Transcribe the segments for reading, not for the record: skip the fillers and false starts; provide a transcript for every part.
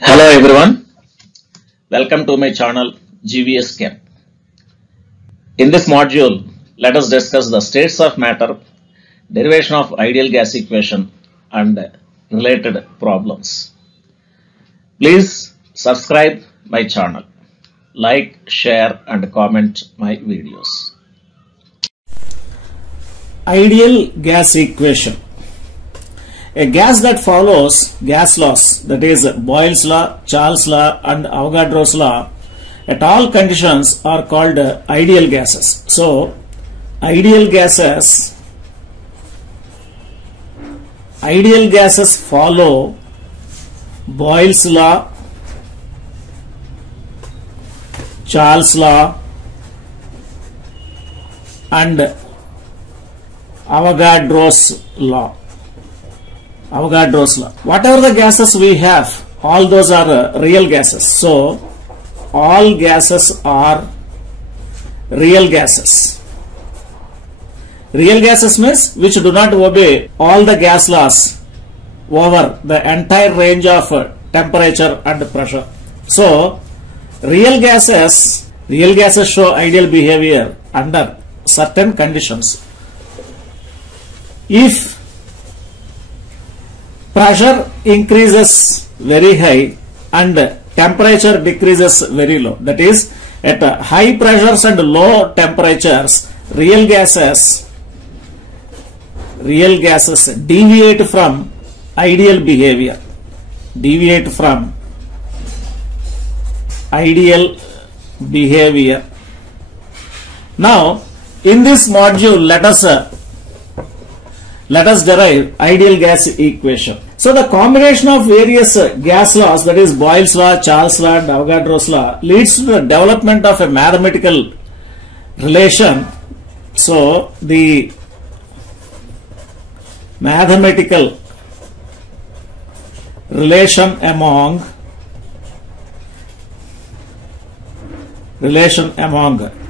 Hello everyone, welcome to my channel GVS Chem. In this module, let us discuss the states of matter, derivation of ideal gas equation and related problems. Please subscribe my channel, like, share and comment my videos. Ideal gas equation. A gas that follows gas laws, that is Boyle's law, Charles' law and Avogadro's law, at all conditions are called ideal gases. So, ideal gases follow Boyle's law, Charles' law and Avogadro's law. Whatever the gases we have, all those are real gases. So, all gases are real gases. Real gases means which do not obey all the gas laws over the entire range of temperature and pressure. So, real gases show ideal behavior under certain conditions. If pressure increases very high and temperature decreases very low, that is at high pressures and low temperatures, real gases deviate from ideal behavior. Now in this module let us derive ideal gas equation. So the combination of various gas laws, that is Boyle's law, Charles' law and Avogadro's law, leads to the development of a mathematical relation. So the mathematical relation among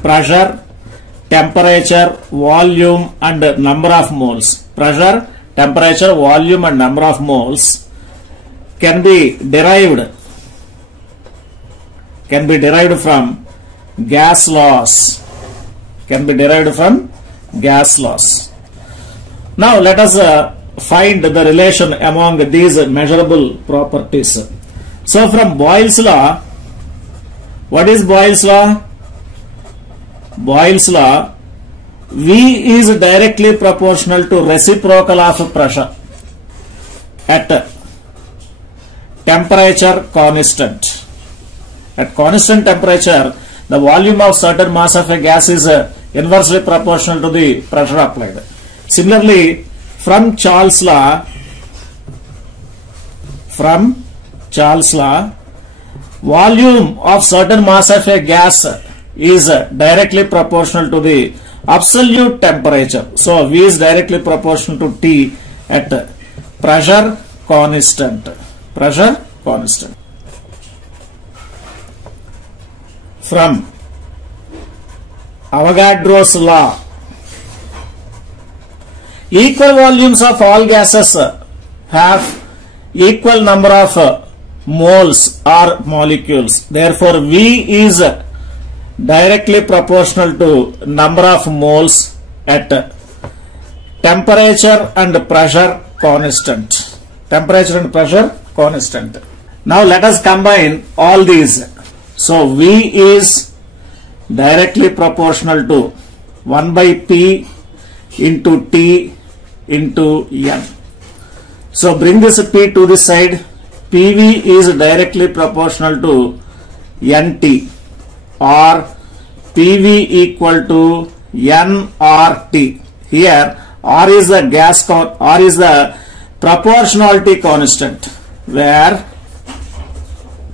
pressure, temperature, volume and number of moles. Pressure, temperature, volume and number of moles can be derived from gas laws. Now let us find the relation among these measurable properties. So from Boyle's law, what is Boyle's law? Boyle's law, V is directly proportional to reciprocal of pressure at temperature constant. At constant temperature, the volume of certain mass of a gas is inversely proportional to the pressure applied. Similarly, from Charles' law, volume of certain mass of a gas is directly proportional to the absolute temperature. So V is directly proportional to T at pressure constant. From Avogadro's law, equal volumes of all gases have equal number of moles or molecules. Therefore, V is directly proportional to number of moles at temperature and pressure constant. Now let us combine all these. So V is directly proportional to 1 by P into T into N. So bring this P to this side. PV is directly proportional to NT, or PV equal to nRT. Here R is the proportionality constant, where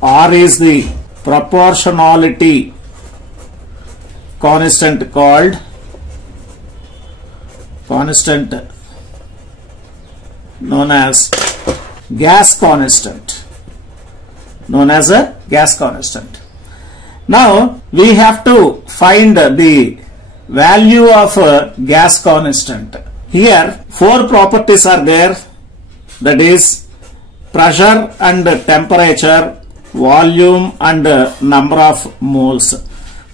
R is the proportionality constant called known as gas constant. Now we have to find the value of gas constant. Here four properties are there, that is pressure and temperature, volume and number of moles.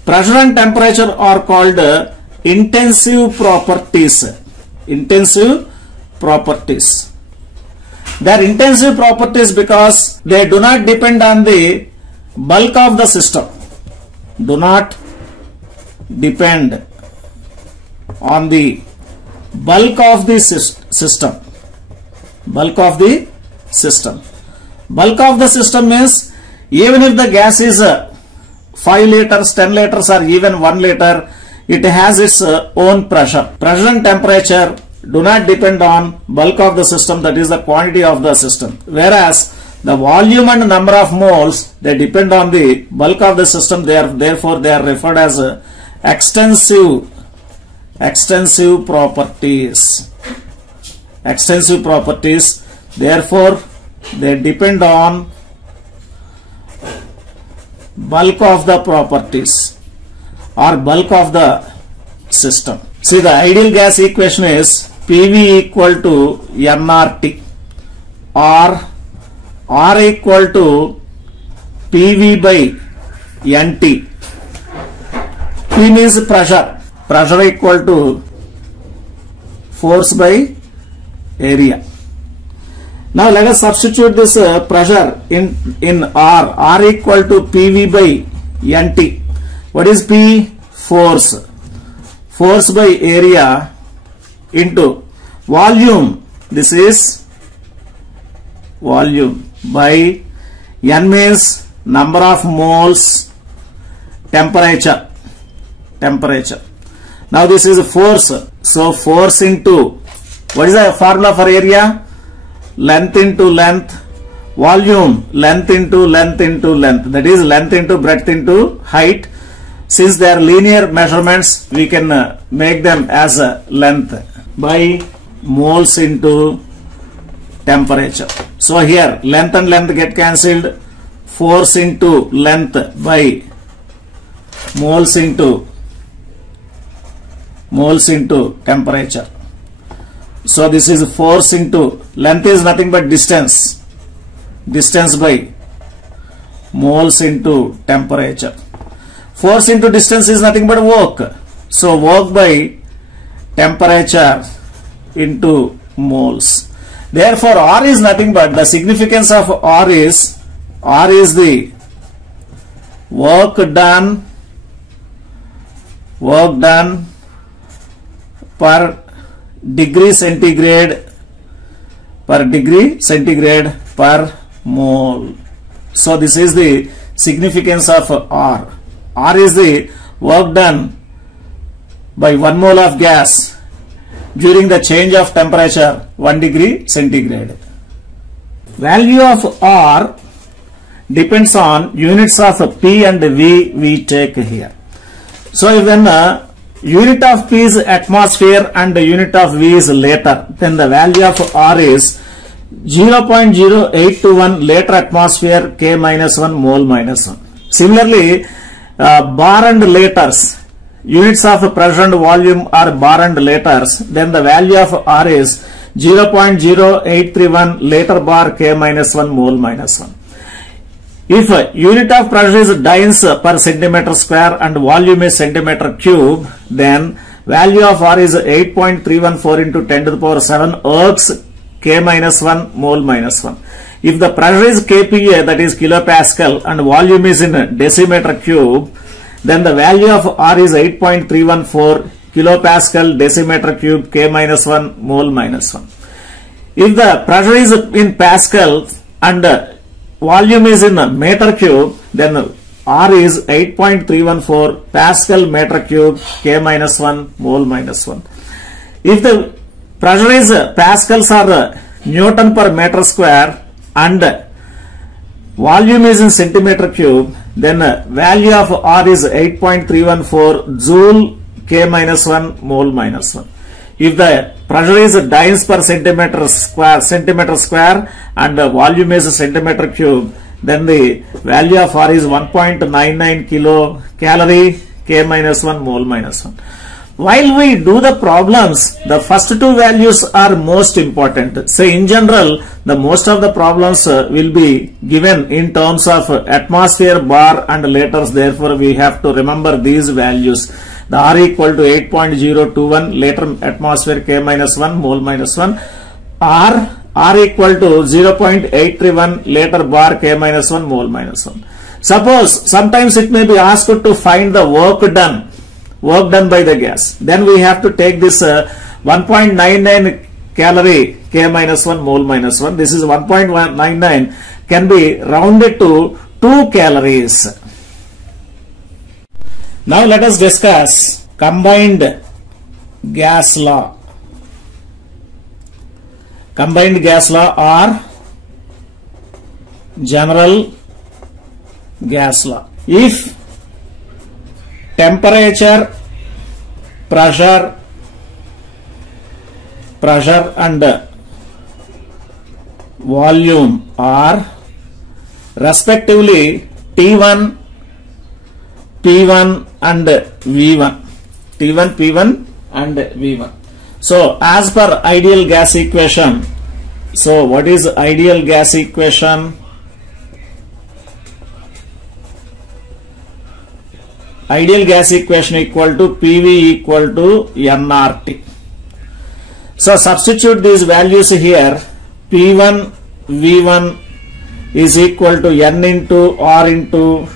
Pressure and temperature are called intensive properties. Intensive properties. They are intensive properties because they do not depend on the bulk of the system. Do not depend on the bulk of the system. Bulk of the system. Bulk of the system means even if the gas is 5 liters, 10 liters or even 1 liter, it has its own pressure. Pressure and temperature do not depend on bulk of the system, that is the quantity of the system. Whereas the volume and number of moles, they depend on the bulk of the system. Therefore they are referred as extensive properties. Extensive properties. Therefore they depend on bulk of the properties or bulk of the system. See, the ideal gas equation is PV equal to nRT or R equal to PV by NT. P means pressure. Pressure equal to force by area. Now let us substitute this pressure in R. R equal to PV by NT. What is P? Force. Force by area into volume. This is volume by N means number of moles, temperature. Now this is force. So force into, what is the formula for area? Length into length, volume, length into length into length. That is length into breadth into height. Since they are linear measurements, we can make them as a length by moles into temperature. So here length and length get cancelled. Force into length by moles into temperature. So this is force into length is nothing but distance. Distance by moles into temperature. Force into distance is nothing but work. So work by temperature into moles. Therefore R is nothing but, the significance of R is the work done per degree centigrade per mole. So this is the significance of R. R is the work done by 1 mole of gas during the change of temperature 1 degree centigrade. Value of R depends on units of P and V we take here. So when unit of P is atmosphere and the unit of V is liter, then the value of R is 0.0821 liter atmosphere K minus 1 mole minus 1. Similarly, bar and liters, units of pressure and volume are bar and liters, then the value of R is 0.0831 liter bar K minus 1 mole minus 1. If unit of pressure is dynes per centimeter square and volume is centimeter cube, then value of R is 8.314 into 10 to the power 7 ergs K minus 1 mole minus 1. If the pressure is kPa, that is kilopascal, and volume is in decimeter cube, then the value of R is 8.314 kilopascal decimeter cube K minus 1 mole minus 1. If the pressure is in pascal and volume is in meter cube, then R is 8.314 pascal meter cube K minus 1 mole minus 1. If the pressure is pascals or Newton per meter square and volume is in centimeter cube, then value of R is 8.314 joule K minus 1 mole minus 1. If the pressure is dynes per centimeter square and volume is centimeter cube, then the value of R is 1.99 kilocalorie K minus 1 mole minus 1. while we do the problems, the first two values are most important. So in general, the most of the problems will be given in terms of atmosphere, bar and liters. Therefore, we have to remember these values. The R equal to 8.021 liter atmosphere K minus 1 mole minus 1. R equal to 0.831 liter bar K minus 1 mole minus 1. Suppose sometimes it may be asked to find the work done by the gas. Then we have to take this 1.99 calorie K minus 1 mole minus 1. This is 1.99 can be rounded to 2 calories. Now let us discuss combined gas law. Combined gas law or general gas law. If temperature, pressure and volume are respectively T1, P1 and V1. T1, P1 and V1. So as per ideal gas equation, so what is ideal gas equation? Ideal gas equation equal to PV equal to nRT. So substitute these values here. P1, V1 is equal to N into R into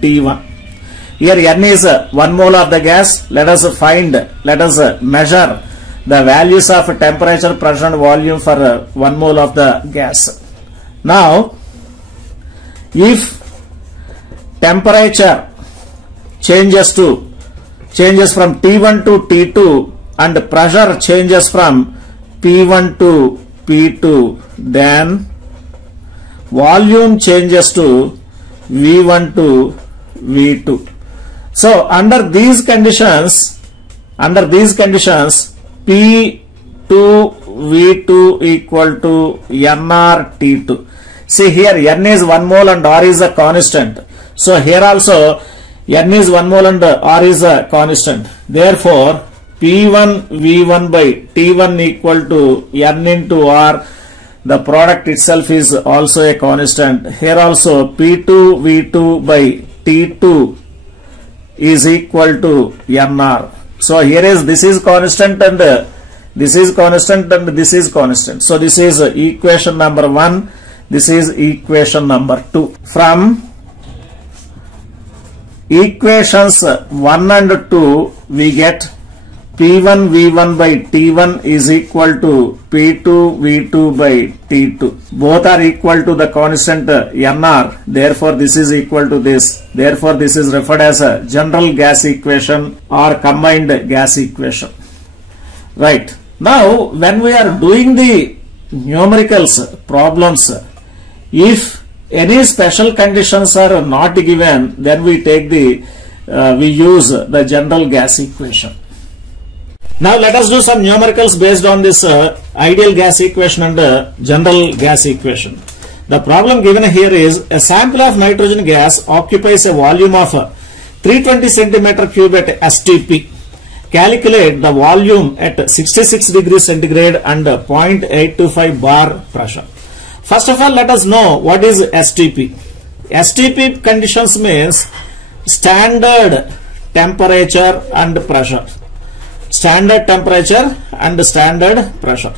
T1. Here N is 1 mole of the gas. Let us measure the values of temperature, pressure and volume for 1 mole of the gas. Now, if temperature changes from T1 to T2 and pressure changes from P1 to P2, then volume changes to V1 to V2. So under these conditions P2 V2 equal to nRT2. See here N is 1 mole and R is a constant. So here also N is 1 mole and R is a constant. Therefore P1 V1 by T1 equal to N into R. The product itself is also a constant. Here also P2 V2 by T2 is equal to nR. So here is this is constant and this is constant and this is constant. So this is equation number 1. This is equation number 2. From equations 1 and 2 we get P1 V1 by T1 is equal to P2 V2 by T2. Both are equal to the constant nR. Therefore this is equal to this. Therefore this is referred as a general gas equation or combined gas equation. Right. Now when we are doing the numericals problems, if any special conditions are not given, then we take we use the general gas equation. Now let us do some numericals based on this ideal gas equation and general gas equation. The problem given here is a sample of nitrogen gas occupies a volume of 320 centimeter cube at STP. Calculate the volume at 66 degrees centigrade and 0.825 bar pressure. First of all, let us know what is STP. STP conditions means standard temperature and pressure. Standard temperature and standard pressure.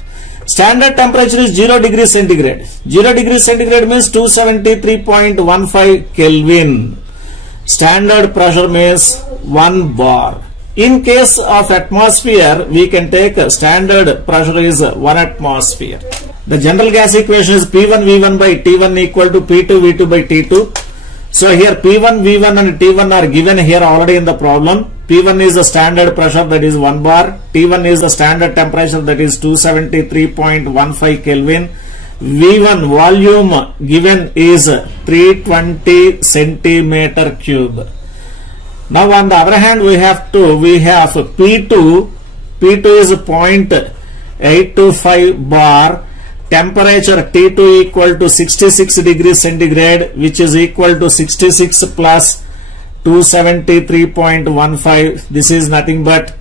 Standard temperature is 0 degrees centigrade. 0 degrees centigrade means 273.15 Kelvin. Standard pressure means 1 bar. In case of atmosphere, we can take standard pressure is 1 atmosphere. The general gas equation is P1 V1 by T1 equal to P2 V2 by T2. So here P1 V1 and T1 are given here already in the problem. P1 is the standard pressure, that is 1 bar. T1 is the standard temperature, that is 273.15 Kelvin. V1 volume given is 320 centimeter cube. Now on the other hand we have P2 is 0.825 bar. Temperature T2 equal to 66 degrees centigrade, which is equal to 66 plus 273.15. This is nothing but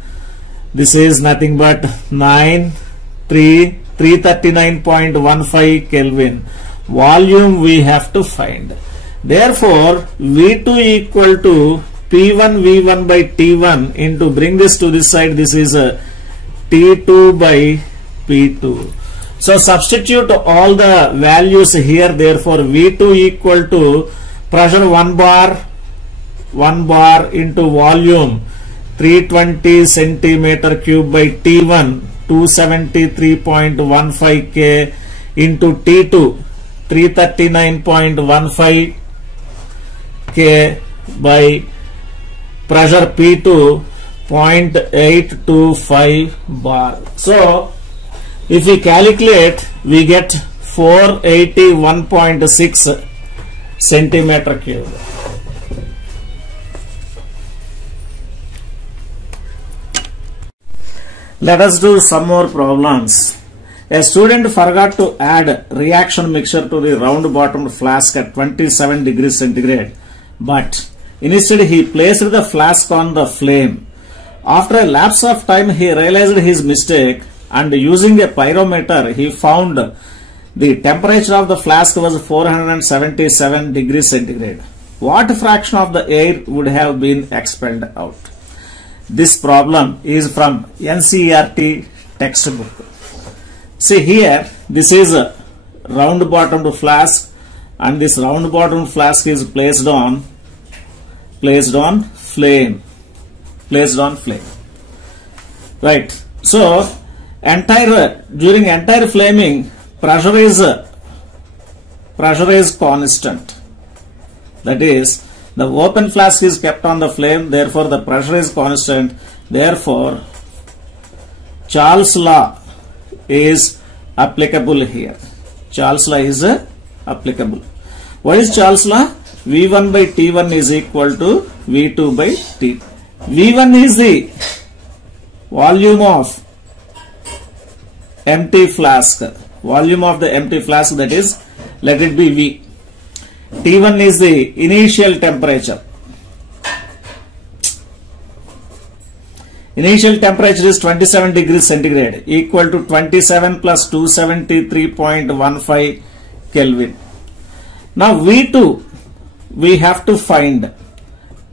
This is nothing but 339.15 Kelvin. Volume we have to find. Therefore, V2 equal to P1 V1 by T1 into, bring this to this side, this is T2 by P2. So substitute all the values here. Therefore, V2 equal to pressure 1 bar into volume 320 centimeter cube by T1 273.15 K into T2 339.15 K by pressure P2 0.825 bar. So if we calculate, we get 481.6 centimeter cube. Let us do some more problems. A student forgot to add reaction mixture to the round bottomed flask at 27 degrees centigrade, but instead he placed the flask on the flame. After a lapse of time, he realized his mistake, and using a pyrometer he found the temperature of the flask was 477 degrees centigrade. What fraction of the air would have been expelled out? This problem is from NCERT textbook. See here, this is a round bottomed flask, and this round bottomed flask is placed on flame. Right. So during entire flaming, pressure is constant. That is, the open flask is kept on the flame, therefore the pressure is constant. Therefore, Charles' law is applicable here. Charles' law is applicable. What is Charles' law? V1 by T1 is equal to V2 by T. V1 is the volume of empty flask. Volume of the empty flask, that is, let it be V. T1 is the initial temperature. Initial temperature is 27 degrees centigrade, equal to 27 plus 273.15 Kelvin. Now V2 we have to find.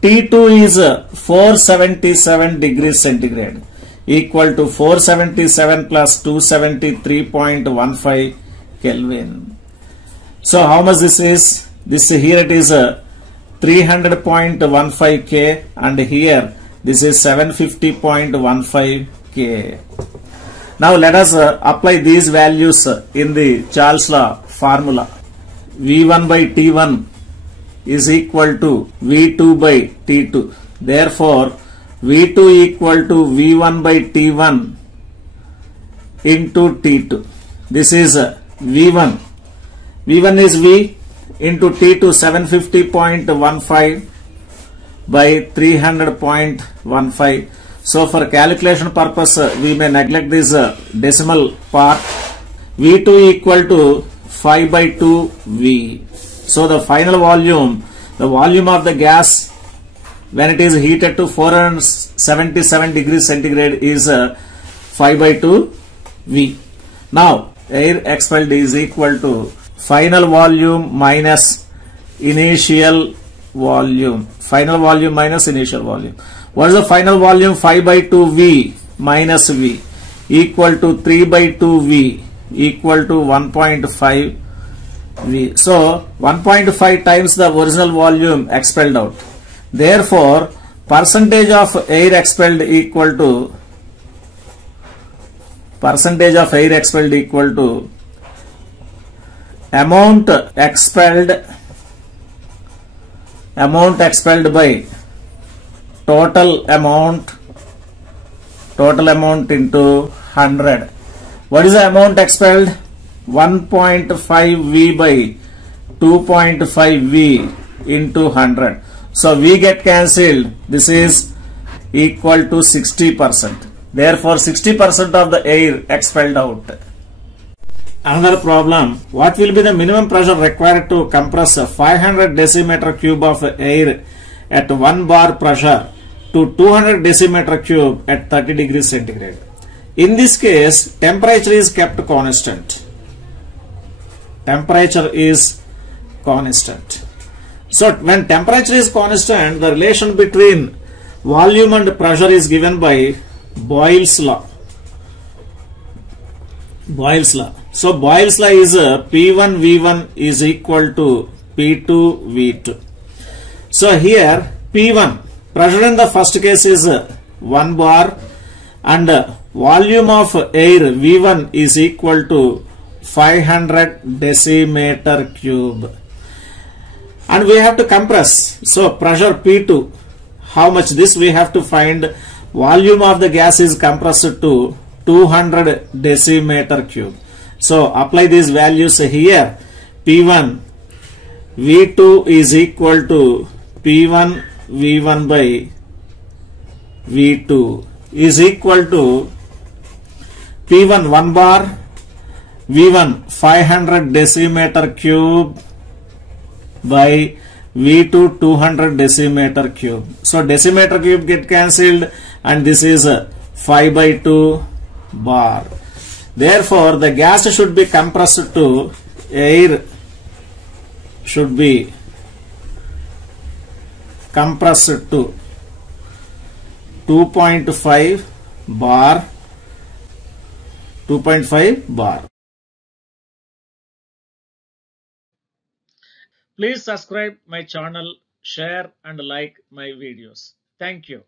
T2 is 477 degrees centigrade, equal to 477 plus 273.15 Kelvin. So how much this is? This here it is 300.15 K, and here this is 750.15 K. Now let us apply these values in the Charles' law formula. V1 by T1 is equal to V2 by T2. Therefore, V2 equal to V1 by T1 into T2. This is V1. V1 is V into T2, 750.15 by 300.15. So for calculation purpose, we may neglect this decimal part. V2 equal to 5 by 2 V. So the final volume, the volume of the gas when it is heated to 477 degrees centigrade is 5 by 2 V. Now air expelled is equal to final volume minus initial volume. Final volume minus initial volume. What is the final volume? 5 by 2 V minus V equal to 3 by 2 V equal to 1.5 V. So 1.5 times the original volume expelled out. Therefore, percentage of air expelled equal to amount expelled by total amount into 100. What is the amount expelled? 1.5 V by 2.5 V into 100. So V get cancelled. This is equal to 60%. Therefore 60% of the air expelled out. Another problem. What will be the minimum pressure required to compress 500 decimeter cube of air at 1 bar pressure to 200 decimeter cube at 30 degrees centigrade. In this case, temperature is kept constant. Temperature is constant. So when temperature is constant, the relation between volume and pressure is given by Boyle's law. Boyle's law. So Boyle's law is P1 V1 is equal to P2 V2. So here P1, pressure in the first case is 1 bar and volume of air V1 is equal to 500 decimeter cube. And we have to compress. So pressure P2, how much this we have to find. Volume of the gas is compressed to 200 decimeter cube. So apply these values here. P1 V2 is equal to P1 V1 by V2 is equal to P1 1 bar, V1 500 decimeter cube by V2 200 decimeter cube. So decimeter cube get cancelled and this is 5 by 2 bar. Therefore, the gas should be compressed to air should be compressed to 2.5 bar. 2.5 bar. Please subscribe my channel, share and like my videos. Thank you.